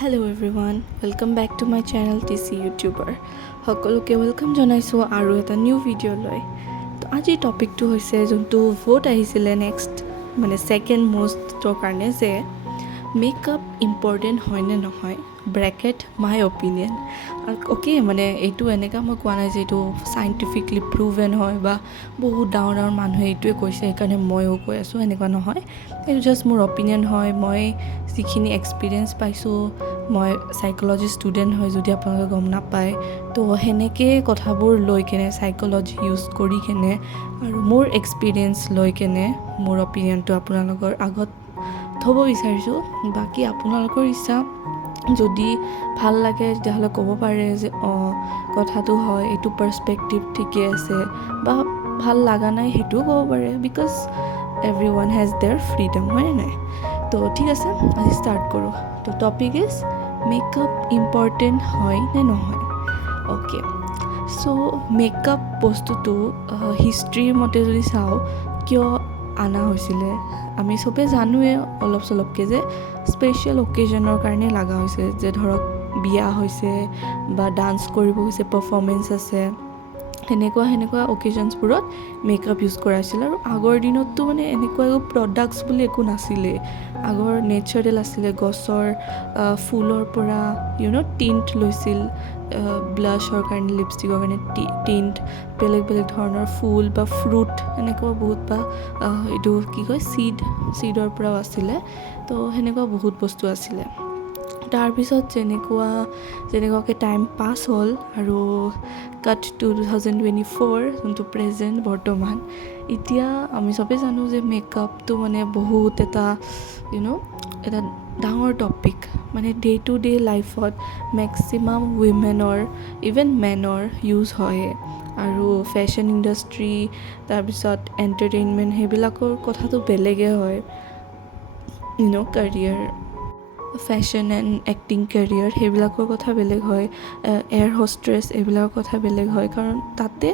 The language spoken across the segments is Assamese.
Hello' everyone, welcome back to my channel TC YouTuber. সকলোকে ৱেলকাম জনাইছোঁ আৰু এটা নিউ ভিডিঅ'লৈ। তো আজিৰ টপিকটো হৈছে যোনটো ভোট আহিছিলে নেক্সট ছেকেণ্ড মষ্টৰ কাৰণে, যে মেকআপ ইম্পৰ্টেণ্ট হয় নে নহয়, ব্ৰেকেট মাই অপিনিয়ন। অ'কে, এইটো এনেকুৱা মই কোৱা নাই যে এইটো চাইণ্টিফিকলি প্ৰুভেন হয় বা বহুত ডাঙৰ ডাঙৰ মানুহে এইটোৱে কৈছে সেইকাৰণে ময়ো কৈ আছোঁ, এনেকুৱা নহয়। এইটো জাষ্ট মোৰ অপিনিয়ন হয়। মই যিখিনি এক্সপিৰিয়েঞ্চ পাইছোঁ, মই চাইক'লজি ষ্টুডেণ্ট হয় যদি আপোনালোকে গম নাপায়, তো সেনেকৈ কথাবোৰ লৈ কেনে চাইক'লজি ইউজ কৰি কেনে আৰু মোৰ এক্সপিৰিয়েঞ্চ লৈ কেনে মোৰ অপিনিয়নটো আপোনালোকৰ আগত থ'ব বিচাৰিছোঁ। বাকী আপোনালোকৰ ইচ্ছা, যদি ভাল লাগে তেতিয়াহ'লে ক'ব পাৰে যে কথাটো হয়, এইটো পাৰ্চপেক্টিভ ঠিকে আছে, বা ভাল লগা নাই সেইটোও ক'ব পাৰে, because everyone has their freedom, হয়নে নাই? তো ঠিক আছে, আজি ষ্টাৰ্ট কৰোঁ। তো টপিক ইজ মেকআপ ইম্পৰ্টেণ্ট হয় নে নহয়। অ'কে, চ' মেকআপ বস্তুটো হিষ্ট্ৰীৰ মতে যদি চাওঁ কিয় অনা হৈছিলে, আমি চবেই জানোৱে অলপ চলপকৈ যে স্পেচিয়েল অকেজনৰ কাৰণে লগা হৈছে, যে ধৰক বিয়া হৈছে বা ডান্স কৰিব হৈছে, পাৰফৰ্মেঞ্চ আছে, সেনেকুৱা অকেজনছবোৰত মেকআপ ইউজ কৰা হৈছিল। আৰু আগৰ দিনততো এনেকুৱা একো প্ৰডাক্টছ বুলি একো নাছিলে। আগৰ নেচাৰেল আছিলে, গছৰ ফুলৰ পৰা টিণ্ট লৈছিল, ব্লাছৰ কাৰণে, লিপষ্টিকৰ কাৰণে টিণ্ট, বেলেগ বেলেগ ধৰণৰ ফুল বা ফ্ৰুট, এনেকুৱা বহুত, বা এইটো কি কয় চিডৰ পৰাও আছিলে। তো সেনেকুৱা বহুত বস্তু আছিলে। তাৰপিছত যেনেকুৱাকৈ টাইম পাছ হ'ল আৰু কাট টু 2024, যোনটো প্ৰেজেণ্ট বৰ্তমান, এতিয়া আমি চবেই জানো যে মেকআপটো বহুত এটা এটা ডাঙৰ টপিক। ডে টু ডে লাইফত মেক্সিমাম উইমেনৰ, ইভেন মেনৰ ইউজ হয়। আৰু ফেশ্বন ইণ্ডাষ্ট্ৰী, তাৰপিছত এণ্টাৰটেইনমেণ্ট, সেইবিলাকৰ কথাটো বেলেগে হয়। Career, fashion and acting career, সেইবিলাকৰ কথা বেলেগ হয়। এয়াৰ হোষ্টেছ, এইবিলাকৰ কথা বেলেগ হয়, কাৰণ তাতে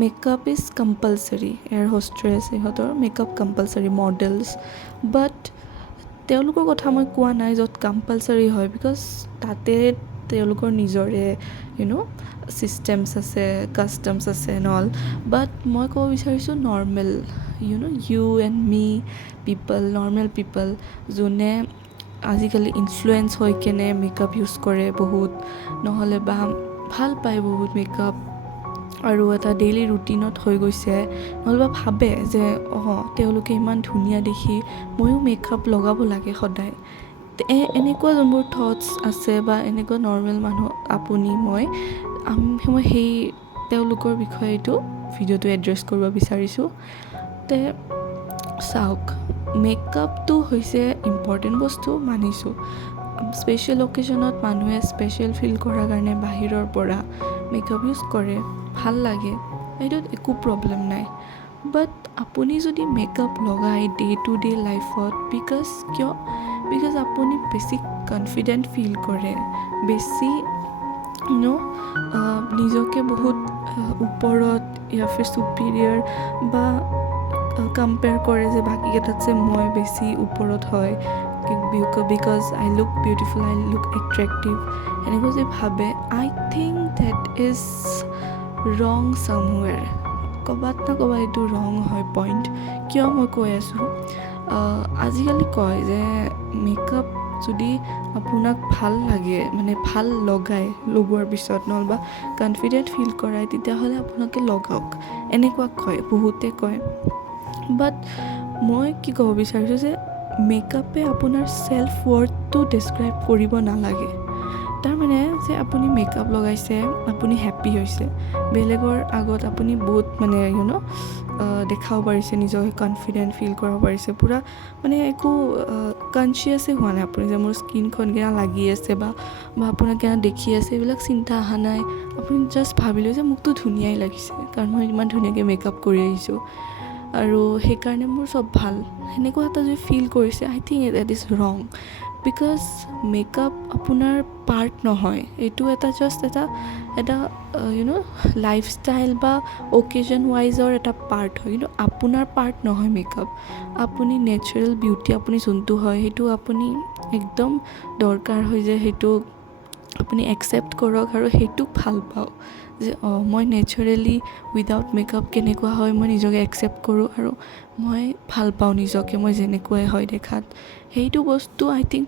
makeup is compulsory. Air hostess, সিহঁতৰ মেকআপ কম্পালচৰি, মডেলছ। বাট তেওঁলোকৰ কথা মই কোৱা নাই য'ত কম্পালচৰি হয়, বিকজ তাতে তেওঁলোকৰ নিজৰে ছিষ্টেমছ আছে, কাষ্টমছ আছে নল। বাট মই ক'ব বিচাৰিছোঁ normal, you and me people, normal people, যোনে আজিকালি ইনফ্লুৱেঞ্চ হৈ কেনে মেকআপ ইউজ কৰে বহুত, নহ'লে বা ভাল পায় বহুত মেকআপ, আৰু এটা ডেইলি ৰুটিনত হৈ গৈছে, নহ'লে ভাবে যে তেওঁলোকে ইমান ধুনীয়া দেখি ময়ো মেকআপ লগাব লাগে সদায়। এনেকুৱা যোনবোৰ থটছ আছে, বা এনেকুৱা নৰ্মেল মানুহ আপুনি, মই সেই তেওঁলোকৰ বিষয়ে এইটো ভিডিঅ'টো এড্ৰেছ কৰিব বিচাৰিছোঁ। তে চাওক, মেকআপটো হৈছে ইম্পৰ্টেণ্ট বস্তু, মানিছোঁ। স্পেচিয়েল অকেজনত মানুহে স্পেচিয়েল ফিল কৰাৰ কাৰণে বাহিৰৰ পৰা মেকআপ ইউজ কৰে, ভাল লাগে, এইটোত একো প্ৰব্লেম নাই। বাট আপুনি যদি মেকআপ লগায় ডে টু ডে লাইফত, বিকজ আপুনি বেছি কনফিডেণ্ট ফিল কৰে, বেছি নিজকে বহুত ওপৰত ইয়া ফিৰ ছুপিৰিয়াৰ, বা কম্পেয়াৰ কৰে যে বাকীকেইটাতছে মই বেছি ওপৰত হয়, because I look beautiful, I look attractive, এনেকুৱা যে ভাবে, আই থিংক ডেট ইজ ৰং চামৱেৰ। ক'ৰবাত না ক'ৰবাত এইটো ৰং হয় পইণ্ট। কিয় মই কৈ আছোঁ, আজিকালি কয় যে মেকআপ যদি আপোনাক ভাল লাগে, ভাল লগায়, লগোৱাৰ পিছত নহ'বা কনফিডেণ্ট ফিল কৰায়, তেতিয়াহ'লে আপোনালোকে লগাওক, এনেকুৱা কয়, বহুতে কয়। বাট মই কি ক'ব বিচাৰিছোঁ যে মেকআপে আপোনাৰ ছেল্ফ ৱৰ্থটো ডেছক্ৰাইব কৰিব নালাগে। তাৰমানে যে আপুনি মেকআপ লগাইছে, আপুনি হেপ্পী হৈছে, বেলেগৰ আগত আপুনি বহুত দেখাব পাৰিছে, নিজকে কনফিডেণ্ট ফিল কৰাব পাৰিছে, পূৰা একো কনচিয়াছেই হোৱা নাই আপুনি যে মোৰ স্কিনখন কেনে লাগি আছে, বা আপোনাক কেনে দেখি আছে, এইবিলাক চিন্তা অহা নাই। আপুনি জাষ্ট ভাবিলে যে মোকতো ধুনীয়াই লাগিছে, কাৰণ মই ইমান ধুনীয়াকৈ মেকআপ কৰি আহিছোঁ, আৰু সেইকাৰণে মোৰ চব ভাল, সেনেকুৱা এটা যদি ফিল কৰিছে, আই থিংক ডেট ইজ ৰং। বিকজ মেকআপ আপোনাৰ পাৰ্ট নহয়, এইটো জাষ্ট এটা লাইফষ্টাইল বা অকেজন ৱাইজৰ এটা পাৰ্ট হয়, কিন্তু আপোনাৰ পাৰ্ট নহয় মেকআপ। আপুনি নেচাৰেল বিউটি, আপুনি যোনটো হয় সেইটো আপুনি একদম দৰকাৰ হয় যে সেইটো আপুনি একচেপ্ট কৰক আৰু সেইটোক ভাল পাওঁ যে মই নেচাৰেলি উইদাউট মেকআপ কেনেকুৱা হয় মই নিজকে একচেপ্ট কৰোঁ আৰু মই ভাল পাওঁ নিজকে মই যেনেকুৱাই হয় দেখাত। সেইটো বস্তু আই থিংক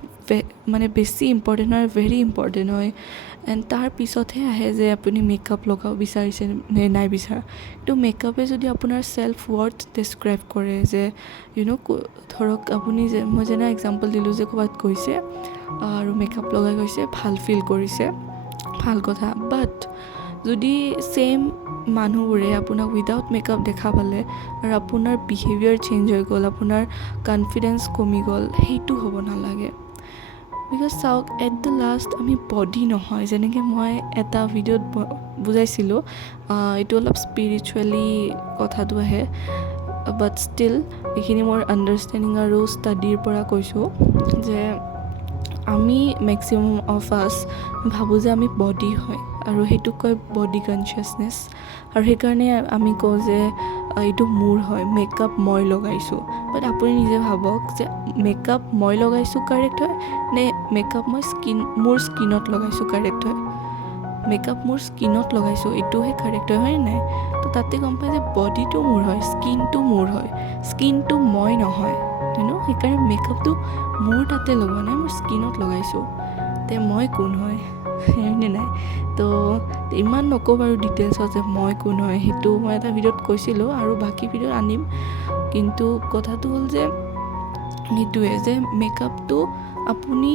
মানে বেছি ইম্পৰ্টেণ্ট হয়, ভেৰি ইম্পৰ্টেণ্ট হয়। এণ্ড তাৰ পিছতহে আহে যে আপুনি মেকআপ লগাব বিচাৰিছে নে নাই বিচৰা। কিন্তু মেকআপে যদি আপোনাৰ ছেল্ফ ৱৰ্থ ডেছক্ৰাইব কৰে যে ধৰক আপুনি যে মই যেনে এক্সাম্পল দিলোঁ যে ক'ৰবাত গৈছে আৰু মেকআপ লগাই গৈছে, ভাল ফিল কৰিছে, ভাল কথা। বাট যদি ছেইম মানুহবোৰে আপোনাক উইদাউট মেকআপ দেখা পালে আৰু আপোনাৰ বিহেভিয়াৰ চেঞ্জ হৈ গ'ল, আপোনাৰ কনফিডেঞ্চ কমি গ'ল, সেইটো হ'ব নালাগে। বিকজ চাওক, এট দ্য লাষ্ট আমি বডি নহয়, যেনেকৈ মই এটা ভিডিঅ'ত বুজাইছিলোঁ, এইটো অলপ স্পিৰিচুৱেলি কথাটো আহে, বাট ষ্টিল এইখিনি মোৰ আণ্ডাৰষ্টেণ্ডিং আৰু ষ্টাডিৰ পৰা কৈছোঁ যে আমি মেক্সিমাম অফ আছ ভাবোঁ যে আমি বডি হয় আৰু সেইটোক কয় বডি কনচিয়াছনেছ। আৰু সেইকাৰণে আমি কওঁ যে এইটো মোৰ হয়, মেকআপ মই লগাইছোঁ। বাট আপুনি নিজে ভাবক যে মেকআপ মই লগাইছোঁ কাৰেক্ট হয় নে মেকআপ মোৰ স্কিনত লগাইছোঁ কাৰেক্ট হয়? মেকআপ মোৰ স্কিনত লগাইছোঁ এইটোহে কাৰেক্ট হয় নাই? তো তাতে গম পায় যে বডিটো মোৰ হয়, স্কিনটো মোৰ হয়, স্কিনটো মই নহয়। সেইকাৰণে মেকআপটো মোৰ তাতে লগোৱা নাই, মোৰ স্কিনত লগাইছোঁ। তে মই কোন হয় নে নাই? তো ইমান নকওঁ বাৰু ডিটেইলছত যে মই কোন হয়, সেইটো মই এটা ভিডিঅ'ত কৈছিলোঁ আৰু বাকী ভিডিঅ'ত আনিম। কিন্তু কথাটো হ'ল যে সেইটোৱে যে মেকআপটো আপুনি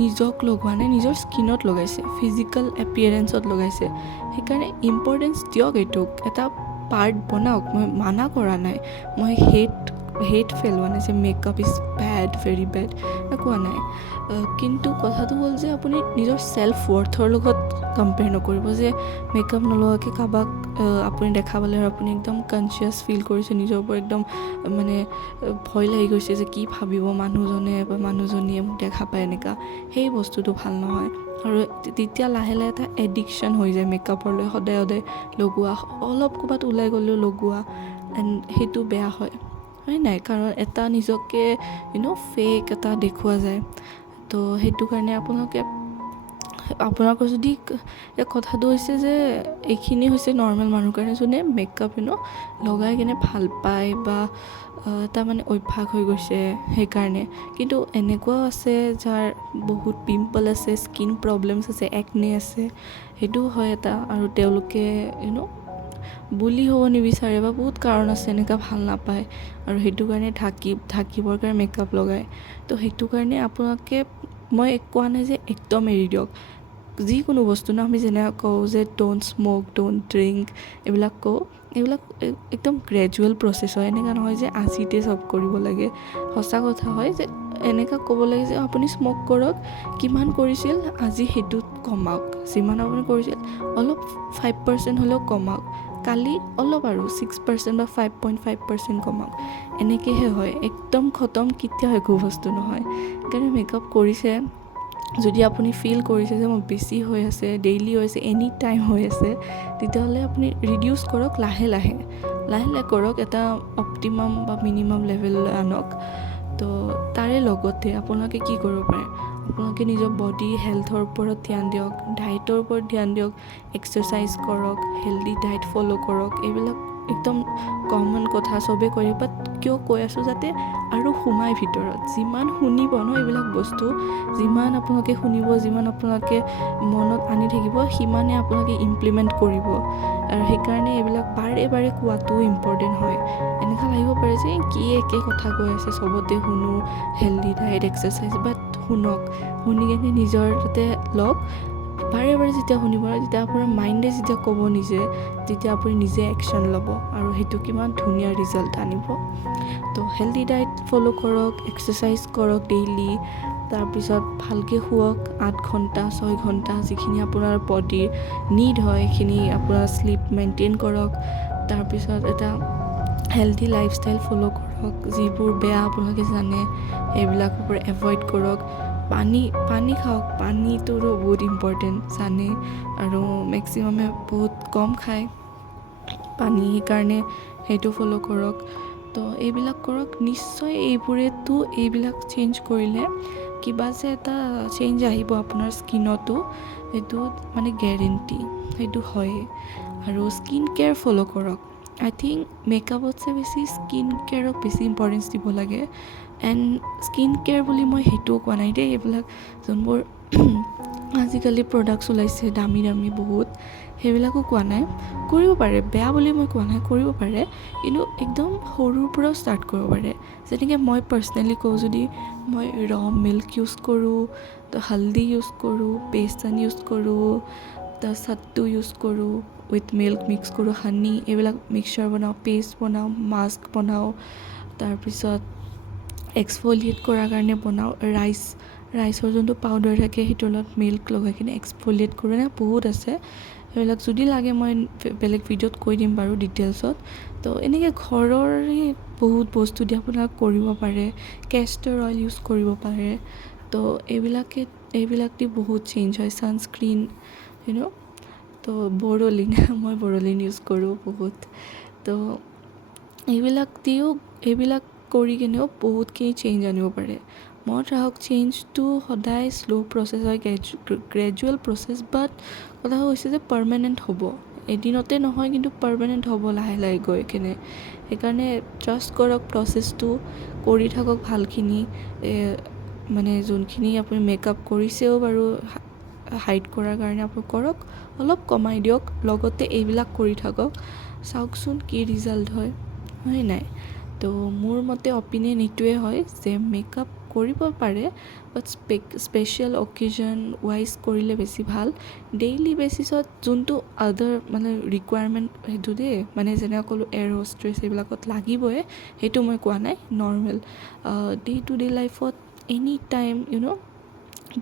নিজক লগোৱা নাই, নিজৰ স্কিনত লগাইছে, ফিজিকেল এপিয়াৰেঞ্চত লগাইছে। সেইকাৰণে ইম্পৰ্টেঞ্চ দিয়ক, এইটোক এটা পাৰ্ট বনাওক। মই মানা কৰা নাই, মই হেট পেলোৱা নাই যে makeup is bed, very bed, কোৱা নাই। কিন্তু কথাটো হ'ল যে আপুনি নিজৰ ছেল্ফ ৱৰ্থৰ লগত কম্পেয়াৰ নকৰিব যে মেকআপ নলগাকৈ কাৰোবাক আপুনি দেখা পালে আৰু আপুনি একদম কনচিয়াছ ফিল কৰিছে, নিজৰ ওপৰত একদম মানে ভয় লাগি গৈছে যে কি ভাবিব মানুহজনে বা মানুহজনীয়ে মোক দেখা পায় এনেকুৱা। সেই বস্তুটো ভাল নহয়। আৰু তেতিয়া লাহে লাহে এটা এডিকশ্যন হৈ যায় মেকআপলৈ, সদায় সদায় লগোৱা, অলপ ক'ৰবাত ওলাই গ'লেও লগোৱা, এণ্ড সেইটো বেয়া হয় নাই? কাৰণ এটা নিজকে ফেক এটা দেখুওৱা যায়। তো সেইটো কাৰণে আপোনালোকৰ যদি কথাটো হৈছে যে এইখিনি হৈছে নৰ্মেল মানুহৰ কাৰণে যোনে মেকআপ লগাই কিনে ভাল পায় বা এটা মানে অভ্যাস হৈ গৈছে সেইকাৰণে। কিন্তু এনেকুৱাও আছে যাৰ বহুত পিম্পল আছে, স্কিন প্ৰব্লেমছ আছে, একনে আছে, সেইটো হয় এটা। আৰু তেওঁলোকে বুলি হ'ব নিবিচাৰে বা বহুত কাৰণ আছে, এনেকুৱা ভাল নাপায় আৰু সেইটো কাৰণে ঢাকিবৰ কাৰণে মেকআপ লগায়। তো সেইটো কাৰণে আপোনালোকে, মই কোৱা নাই যে একদম এৰি দিয়ক যিকোনো বস্তু আমি যেনেকৈ কওঁ যে ড'ণ্ট স্ম'ক, ড'ণ্ট ড্ৰিংক, এইবিলাক কওঁ, এইবিলাক একদম গ্ৰেজুৱেল প্ৰচেছ হয়। এনেকুৱা নহয় যে আজিতে চব কৰিব লাগে। সঁচা কথা হয় যে এনেকুৱা ক'ব লাগে যে আপুনি স্ম'ক কৰক, কিমান কৰিছিল আজি সেইটোত কমাওক, যিমান আপুনি কৰিছিল অলপ 5% হ'লেও কমাওক, কালি অলপ আৰু 6% বা 5.5% কমাওক। এনেকৈহে হয়, একদম খতম কেতিয়াও একো বস্তু নহয়। সেইকাৰণে মেকআপ কৰিছে যদি আপুনি ফিল কৰিছে যে মোৰ বেছি হৈ আছে, ডেইলি হৈ আছে, এনি টাইম হৈ আছে, তেতিয়াহ'লে আপুনি ৰিডিউচ কৰক, লাহে লাহে কৰক, এটা অপটিমাম বা মিনিমাম লেভেললৈ আনক। তো তাৰে লগতে আপোনালোকে কি কৰিব পাৰে, আপোনালোকে নিজৰ বডি হেল্থৰ ওপৰত ধ্যান দিয়ক, ডায়েটৰ ওপৰত ধ্যান দিয়ক, এক্সাৰচাইজ কৰক, হেল্ডি ডায়েট ফ'ল' কৰক। এইবিলাক একদম কমন কথা, চবেই কৰে। বাট কিয় কৈ আছোঁ, যাতে আৰু সোমাই ভিতৰত, যিমান শুনিব এইবিলাক বস্তু, যিমান আপোনালোকে শুনিব, যিমান আপোনালোকে মনত আনি থাকিব, সিমানে আপোনালোকে ইমপ্লিমেণ্ট কৰিব। আৰু সেইকাৰণে এইবিলাক বাৰে বাৰে কোৱাটোও ইম্পৰ্টেণ্ট হয়। এনেকুৱা লাগিব পাৰে যে কি একে কথা কৈ আছে, চবতে শুনো হেল্ডি ডায়েট, এক্সাৰচাইজ, বাট শুনক, শুনি কিনে নিজৰ তাতে লওক। বাৰে বাৰে যেতিয়া শুনিব, তেতিয়া আপোনাৰ মাইণ্ডে যেতিয়া ক'ব নিজে, তেতিয়া আপুনি নিজে একশ্যন ল'ব আৰু সেইটো কিমান ধুনীয়া ৰিজাল্ট আনিব। তো হেল্ডি ডায়েট ফ'ল' কৰক, এক্সাৰচাইজ কৰক ডেইলি, তাৰপিছত ভালকৈ শুৱক 8 ঘণ্টা 6 ঘণ্টা, যিখিনি আপোনাৰ বডিৰ নিড হয় সেইখিনি আপোনাৰ শ্লিপ মেইনটেইন কৰক। তাৰপিছত এটা হেল্ডি লাইফষ্টাইল ফ'ল' কৰক, যিবোৰ বেয়া আপোনালোকে জানে সেইবিলাকৰ পৰা এভইড কৰক। পানী খাওক, পানীটোতো বহুত ইম্পৰ্টেণ্ট জানে, আৰু মেক্সিমামে বহুত কম খায় পানী, সেইকাৰণে সেইটো ফ'ল' কৰক। তো এইবিলাক কৰক নিশ্চয়, এইবিলাক চেঞ্জ কৰিলে কিবা যে এটা চেঞ্জ আহিব আপোনাৰ স্কিনতো, সেইটো মানে গেৰেণ্টি, সেইটো হয়ে। আৰু স্কিন কেয়াৰ ফ'ল' কৰক। আই থিংক মেকআপতছে বেছি স্কিন কেয়াৰক বেছি ইম্পৰ্টেঞ্চ দিব লাগে। এণ্ড স্কিন কেয়াৰ বুলি মই সেইটোও কোৱা নাই দেই, এইবিলাক যোনবোৰ আজিকালি প্ৰডাক্টছ ওলাইছে দামী দামী বহুত, সেইবিলাকো কোৱা নাই। কৰিব পাৰে, বেয়া বুলি মই কোৱা নাই, কৰিব পাৰে, কিন্তু একদম সৰুৰ পৰাও ষ্টাৰ্ট কৰিব পাৰে। যেনেকৈ মই পাৰ্চনেলি কওঁ, যদি মই মিল্ক ইউজ কৰোঁ, তো হালধি ইউজ কৰোঁ, বেচন ইউজ কৰোঁ, তো চাট্টু ইউজ কৰোঁ, উইথ মিল্ক মিক্স কৰোঁ, হানি, এইবিলাক মিক্সচাৰ বনাওঁ, পেষ্ট বনাওঁ, মাস্ক বনাওঁ, তাৰপিছত এক্সফলিয়েট কৰাৰ কাৰণে বনাওঁ, ৰাইচৰ যোনটো পাউডাৰ থাকে সেইটোৰ লগত মিল্ক লগাই কিনে এক্সফলিয়েট কৰোঁ না, বহুত আছে সেইবিলাক। যদি লাগে মই বেলেগ ভিডিঅ'ত কৈ দিম বাৰু ডিটেইলছত। তো এনেকৈ ঘৰৰে বহুত বস্তু দি আপোনালোকে কৰিব পাৰে। কেষ্টৰ অইল ইউজ কৰিব পাৰে। তো এইবিলাক দি বহুত চেঞ্জ হয়। ছানস্ক্ৰীন তো মই বৰলিন ইউজ কৰোঁ বহুত। তো এইবিলাক কৰি কিনেও বহুতখিনি চেঞ্জ আনিব পাৰে। মনত ৰাখক, চেঞ্জটো সদায় শ্ল' প্ৰচেছ হয়, গ্ৰেজুৱেল প্ৰচেছ, বাট কথা হৈছে যে পাৰ্মানেণ্ট হ'ব। এদিনতে নহয়, কিন্তু পাৰ্মানেণ্ট হ'ব লাহে লাহে গৈ কিনে। সেইকাৰণে ট্ৰাষ্ট কৰক প্ৰচেছটো, কৰি থাকক ভালখিনি। মানে যোনখিনি আপুনি মেকআপ কৰিছেও বাৰু হাইড কৰাৰ কাৰণে আপুনি কৰক, অলপ কমাই দিয়ক, লগতে এইবিলাক কৰি থাকক, চাওকচোন কি ৰিজাল্ট হয় নাই। তো মোৰ মতে অপিনিয়ন এইটোৱে হয় যে মেকআপ কৰিব পাৰে, বাট স্পেচিয়েল অকেজন ৱাইজ কৰিলে বেছি ভাল। ডেইলি বেচিছত যোনটো আদাৰ মানে ৰিকুৱাৰমেণ্ট, সেইটো দেই, মানে যেনেকৈ ক'লোঁ এয়াৰ হোষ্টেছ এইবিলাকত লাগিবই, সেইটো মই কোৱা নাই। নৰ্মেল ডে টু ডে লাইফত এনি টাইম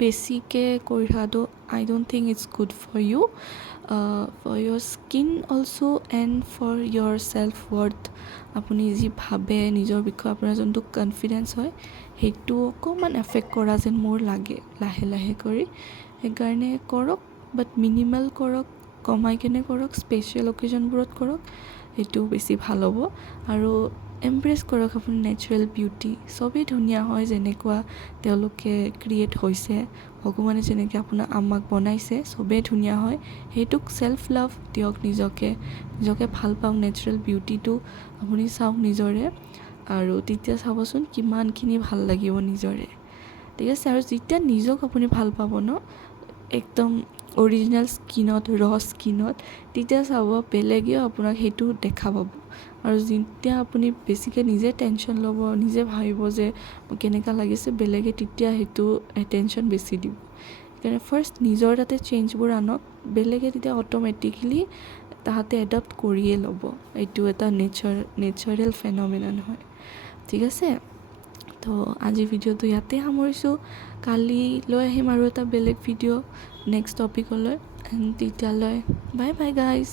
বেছিকৈ কৰি থকাটো I don't think it's good for you, for your skin also' and for your self worth. আপুনি যি ভাবে নিজৰ বিষয়ে, আপোনাৰ যোনটো কনফিডেঞ্চ হয়, সেইটো অকণমান এফেক্ট কৰা যেন মোৰ লাগে লাহে লাহে কৰি। সেইকাৰণে কৰক, বাট মিনিমাল কৰক, কমাই কেনে কৰক, স্পেচিয়েল অকেজনবোৰত কৰক, সেইটো বেছি ভাল হ'ব। আৰু এমব্ৰেছ কৰক আপুনি নেচাৰেল বিউটি। চবেই ধুনীয়া হয় যেনেকুৱা তেওঁলোকে ক্ৰিয়েট হৈছে, ভগৱানে যেনেকৈ আমাক বনাইছে, চবেই ধুনীয়া হয়। সেইটোক ছেল্ফ লাভ দিয়ক, নিজকে ভাল পাওক, নেচাৰেল বিউটিটো আপুনি চাওক নিজৰে, আৰু তেতিয়া চাবচোন কিমানখিনি ভাল লাগিব নিজৰে, ঠিক আছে। আৰু যেতিয়া নিজক আপুনি ভাল পাব ন, একদম অৰিজিনেল স্কিনত, স্কিনত, তেতিয়া চাব বেলেগেও আপোনাক সেইটো দেখা পাব। আৰু যেতিয়া আপুনি বেছিকৈ নিজে টেনশ্যন ল'ব, নিজে ভাবিব যে কেনেকুৱা লাগিছে, বেলেগে তেতিয়া সেইটো এটেনশ্যন বেছি দিব। সেইকাৰণে ফাৰ্ষ্ট নিজৰ তাতে চেঞ্জবোৰ আনক, বেলেগে তেতিয়া অট'মেটিকেলি তাহাঁতে এডপ্ট কৰিয়ে ল'ব। এইটো এটা নেচাৰেল ফেন'মেনন হয়, ঠিক আছে। তো আজিৰ ভিডিঅ'টো ইয়াতে সামৰিছোঁ। কালি লৈ আহিম আৰু এটা বেলেগ ভিডিঅ' নেক্সট টপিকলৈ। তেতিয়ালৈ বাই বাই গাইজ।